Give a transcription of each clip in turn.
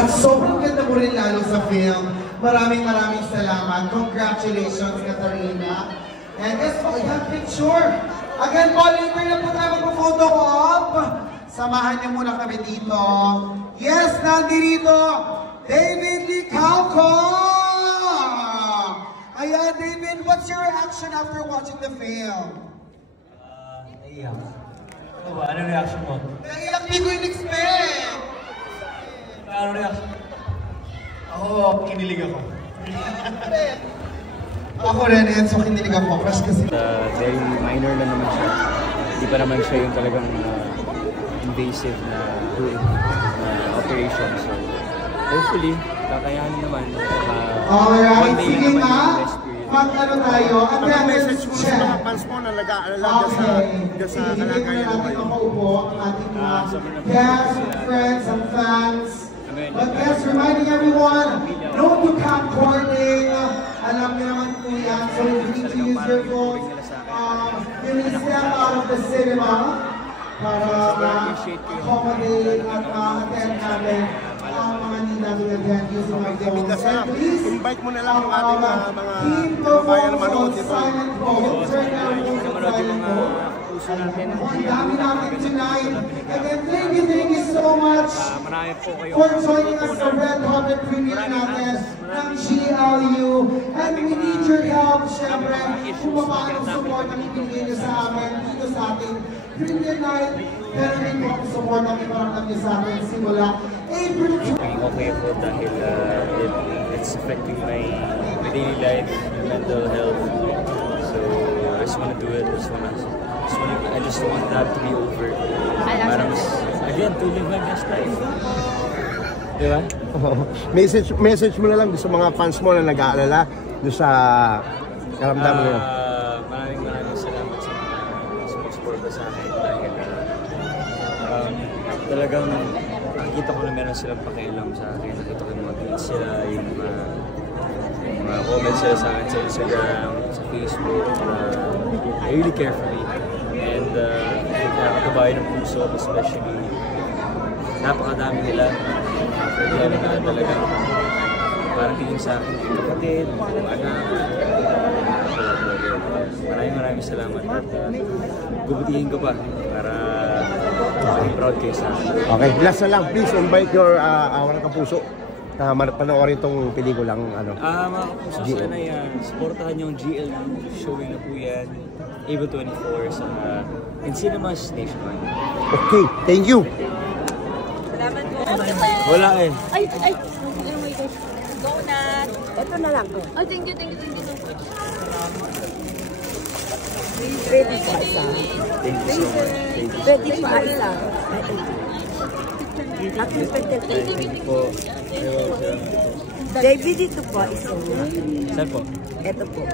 At sobrang ganda mo rin lalo sa film. Maraming salamat. Congratulations, Katarina. And guess what? We have picture. Again po, later na po tayo magpo-photo op. Samahan niyo muna kami dito. Yes, nandito, David Licauco! Ayan, David, what's your reaction after watching the film? Naiyak. Ano ba? Ano reaction mo? Naiyak, di ko in-expect! Ano reaction? Ako, kinilig ako. Ako rin, so kinilig ako. Kasi very minor na naman siya. Hindi pa naman siya yung talagang invasive na operation. So, hopefully, kakayanin naman. Alright, sige nga. Mag-ano tayo? Ang message mo sa mga fans mo na nag-aalala sa kalagayan mo kayo. Makaupo ang ating mga guests, friends, and fans. But yes, reminding everyone, no to camcording. Alam niyo naman po yan. So if you need to use your phone, you will step out of the cinema para accommodate at attend natin ang mga hindi natin attend using my phone. And please, invite mo na lang yung ating mga kababayan na manood dito. Turn down your silent mode. Ang dami namin tonight. Again, thank you so much for joining us sa Red Carpet Premiere natin ng GLU. And we need your help, syempre, kung paano support ang ibigay niyo sa amin dito sa ating premiere night. Pero rin po ang support ang iparamdam niyo sa amin simula April 2. Okay ako dahil it's affecting my daily life, mental health. So I just want to do it. I just want that to be over. Para mas, again, to live my best life. Diba? Message mo na lang sa mga fans mo na nag-aalala doon sa karamdaman mo. Maraming salamat sa mga sumusuporta sa akin dahil talagang nakikita ko na meron silang pakialam sa akin. Nakita ko yung mga tweets sila, yung mga comments sila sa akin sa Instagram, sa Facebook. I really care for me. And nakakabayan ng puso, especially napakadami nila. Kaya na talagang parang tingin sa akin, kapatid, anak. Maraming salamat at gubutihin ko pa para maging proud kayo sa akin. Okay, last na lang, please invite your mga kapuso na panoorin itong pelikulang ano. Mga kapuso, sana yan. Supportahan yung GLU, showing na po yan. Able 24 sa in cinemas nationwide. Okay, thank you. Salamat po. Wala eh. Ay, donut. Ito na lang. Oh, thank you so much. Ready pa isa. Thank you so much. Ready pa isa. Happy birthday. Thank you po. David, ito po isa. Saan po? Ito po.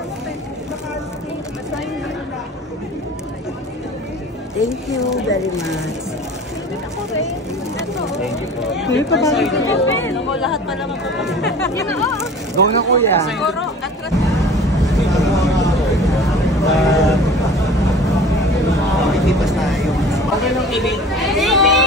Thank you very much. Thank you po. Ako lahat pa naman po. Yan na, oo. Gawin na kuya. Siguro, atras. Pilipas tayo. David!